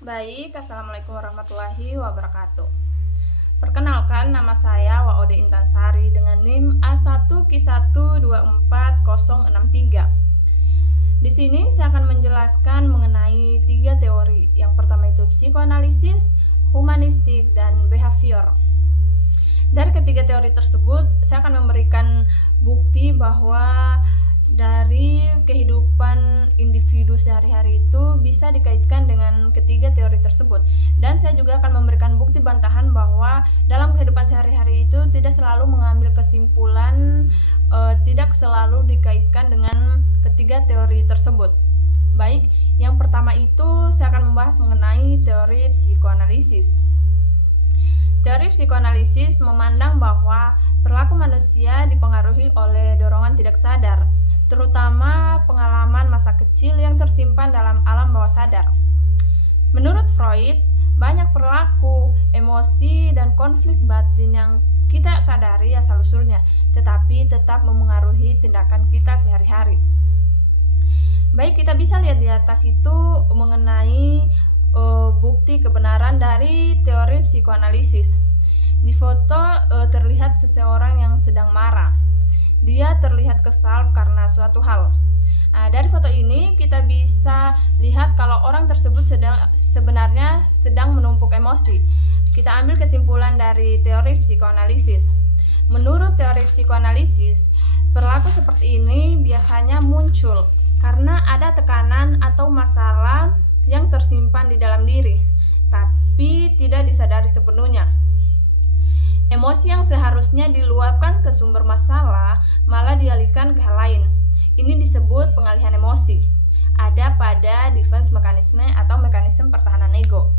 Baik, Assalamualaikum warahmatullahi wabarakatuh. Perkenalkan, nama saya Waode Intansari dengan NIM A1Q1240063. Di sini saya akan menjelaskan mengenai 3 teori. Yang pertama itu psikoanalisis, humanistik, dan behavior. Dari ketiga teori tersebut, saya akan memberikan bukti bahwa dari kehidupan individu sehari-hari itu bisa dikaitkan dengan ketiga teori tersebut. Dan saya juga akan memberikan bukti bantahan bahwa dalam kehidupan sehari-hari itu tidak selalu mengambil kesimpulan, tidak selalu dikaitkan dengan ketiga teori tersebut. Baik, yang pertama itu saya akan membahas mengenai teori psikoanalisis. Teori psikoanalisis memandang bahwa perilaku manusia dipengaruhi oleh dorongan tidak sadar, terutama pengalaman masa kecil yang tersimpan dalam alam bawah sadar. Menurut Freud, banyak perilaku, emosi, dan konflik batin yang kita sadari asal-usulnya, tetapi tetap memengaruhi tindakan kita sehari-hari. Baik, kita bisa lihat di atas itu mengenai bukti kebenaran dari teori psikoanalisis. Di foto terlihat seseorang yang sedang marah. Dia terlihat kesal karena suatu hal. Dari foto ini kita bisa lihat kalau orang tersebut sebenarnya sedang menumpuk emosi. Kita ambil kesimpulan dari teori psikoanalisis. Menurut teori psikoanalisis, perilaku seperti ini biasanya muncul karena ada tekanan atau masalah yang tersimpan di dalam diri, tapi tidak disadari sepenuhnya. Emosi yang seharusnya diluapkan ke sumber masalah malah dialihkan ke hal lain. Ini disebut pengalihan emosi. Ada pada defense mekanisme atau mekanisme pertahanan ego.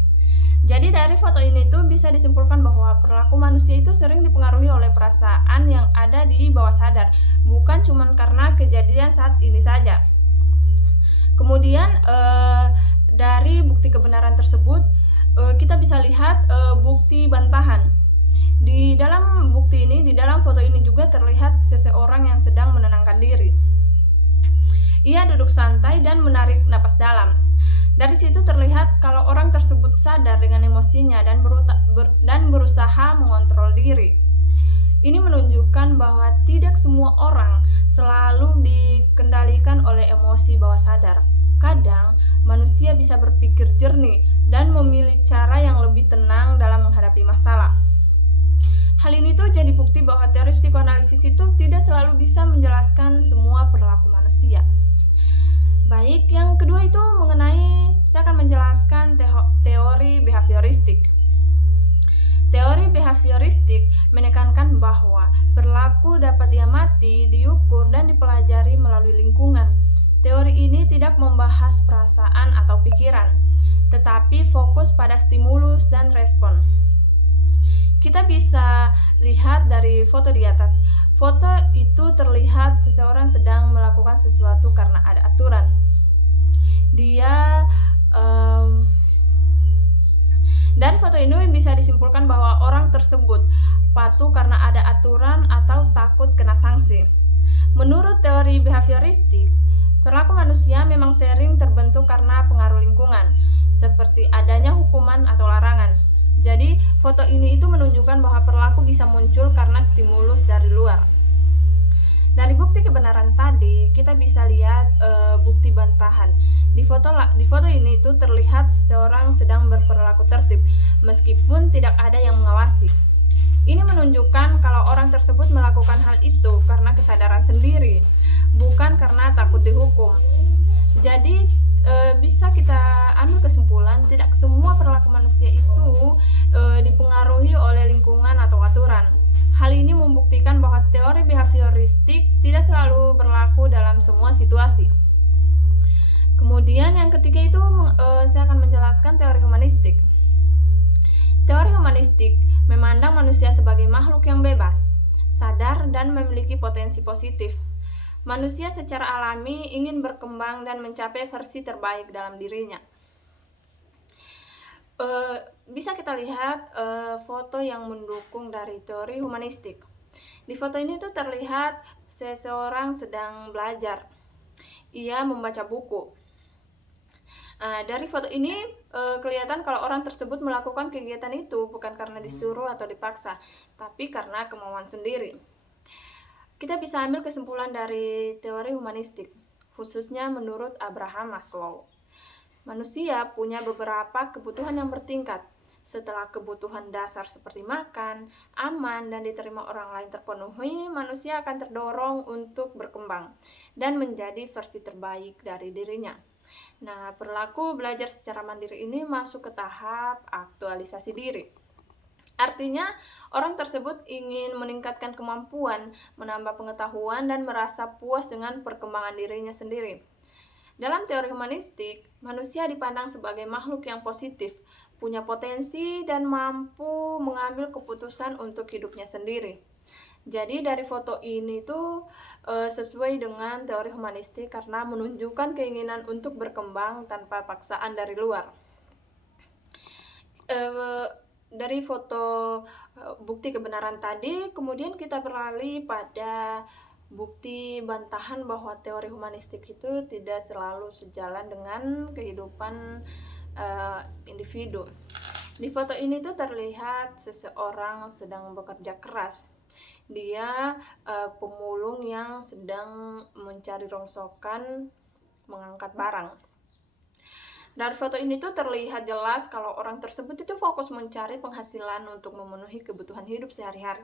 Jadi dari foto ini tuh bisa disimpulkan bahwa perilaku manusia itu sering dipengaruhi oleh perasaan yang ada di bawah sadar, bukan cuma karena kejadian saat ini saja. Kemudian dari bukti kebenaran tersebut kita bisa lihat bukti bantahan. Di dalam bukti ini, di dalam foto ini juga terlihat seseorang yang sedang menenangkan diri. Ia duduk santai dan menarik napas dalam. Dari situ terlihat kalau orang tersebut sadar dengan emosinya dan berusaha mengontrol diri. Ini menunjukkan bahwa tidak semua orang selalu dikendalikan oleh emosi bawah sadar. Kadang, manusia bisa berpikir jernih dan memilih cara yang lebih tenang dalam menghadapi masalah. Hal ini tuh jadi bukti bahwa teori psikoanalisis itu tidak selalu bisa menjelaskan semua perilaku manusia. Baik, yang kedua itu mengenai, saya akan menjelaskan teori behavioristik. Teori behavioristik menekankan bahwa perilaku dapat diamati, diukur, dan dipelajari melalui lingkungan. Teori ini tidak membahas perasaan atau pikiran, tetapi fokus pada stimulus dan respon. Kita bisa lihat dari foto di atas. Foto itu terlihat seseorang sedang melakukan sesuatu karena ada aturan. Dari foto ini bisa disimpulkan bahwa orang tersebut patuh karena ada aturan atau takut kena sanksi. Menurut teori behavioristik, perilaku manusia memang sering terbentuk karena pengaruh lingkungan, seperti adanya hukuman atau larangan. Jadi, foto ini itu menunjukkan bahwa perilaku bisa muncul karena stimulus dari luar. Dari bukti kebenaran tadi, kita bisa lihat bukti bantahan. Di foto ini itu terlihat seseorang sedang berperilaku tertib, meskipun tidak ada yang mengawasi. Ini menunjukkan kalau orang tersebut melakukan hal itu karena kesadaran sendiri, bukan karena takut dihukum. Jadi bisa kita ambil kesimpulan tidak semua perilaku manusia itu dipengaruhi oleh lingkungan atau aturan. Hal ini membuktikan bahwa teori behavioristik tidak selalu berlaku dalam semua situasi. Kemudian yang ketiga itu saya akan menjelaskan teori humanistik. Teori humanistik memandang manusia sebagai makhluk yang bebas, sadar, dan memiliki potensi positif. Manusia secara alami ingin berkembang dan mencapai versi terbaik dalam dirinya. Bisa kita lihat foto yang mendukung dari teori humanistik. Di foto ini tuh terlihat seseorang sedang belajar. Ia membaca buku. Dari foto ini, kelihatan kalau orang tersebut melakukan kegiatan itu bukan karena disuruh atau dipaksa, tapi karena kemauan sendiri. Kita bisa ambil kesimpulan dari teori humanistik, khususnya menurut Abraham Maslow. Manusia punya beberapa kebutuhan yang bertingkat. Setelah kebutuhan dasar seperti makan, aman, dan diterima orang lain terpenuhi, manusia akan terdorong untuk berkembang dan menjadi versi terbaik dari dirinya. Nah, perilaku belajar secara mandiri ini masuk ke tahap aktualisasi diri. Artinya, orang tersebut ingin meningkatkan kemampuan, menambah pengetahuan, dan merasa puas dengan perkembangan dirinya sendiri. Dalam teori humanistik, manusia dipandang sebagai makhluk yang positif, punya potensi, dan mampu mengambil keputusan untuk hidupnya sendiri. Jadi dari foto ini tuh sesuai dengan teori humanistik karena menunjukkan keinginan untuk berkembang tanpa paksaan dari luar. Dari foto bukti kebenaran tadi, kemudian kita beralih pada bukti bantahan bahwa teori humanistik itu tidak selalu sejalan dengan kehidupan individu. Di foto ini tuh terlihat seseorang sedang bekerja keras. Dia pemulung yang sedang mencari rongsokan mengangkat barang. Dari foto ini tuh terlihat jelas kalau orang tersebut itu fokus mencari penghasilan untuk memenuhi kebutuhan hidup sehari-hari.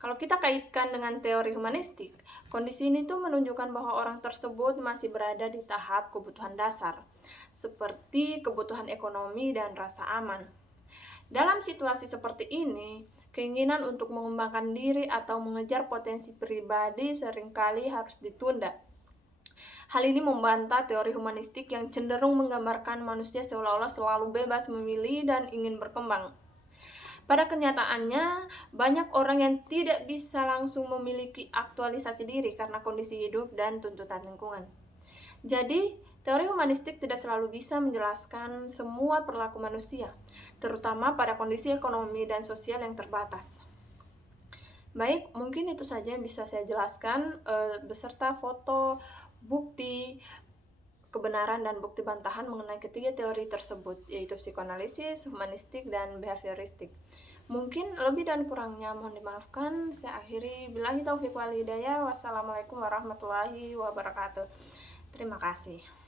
Kalau kita kaitkan dengan teori humanistik, kondisi ini tuh menunjukkan bahwa orang tersebut masih berada di tahap kebutuhan dasar, seperti kebutuhan ekonomi dan rasa aman. Dalam situasi seperti ini, keinginan untuk mengembangkan diri atau mengejar potensi pribadi seringkali harus ditunda. Hal ini membantah teori humanistik yang cenderung menggambarkan manusia seolah-olah selalu bebas memilih dan ingin berkembang. Pada kenyataannya, banyak orang yang tidak bisa langsung memiliki aktualisasi diri karena kondisi hidup dan tuntutan lingkungan. Jadi, teori humanistik tidak selalu bisa menjelaskan semua perilaku manusia, terutama pada kondisi ekonomi dan sosial yang terbatas. Baik, mungkin itu saja yang bisa saya jelaskan beserta foto, bukti, kebenaran dan bukti bantahan mengenai ketiga teori tersebut, yaitu psikoanalisis, humanistik, dan behavioristik. Mungkin lebih dan kurangnya mohon dimaafkan. Saya akhiri, billahi taufiq wal hidayah. Wassalamualaikum warahmatullahi wabarakatuh. Terima kasih.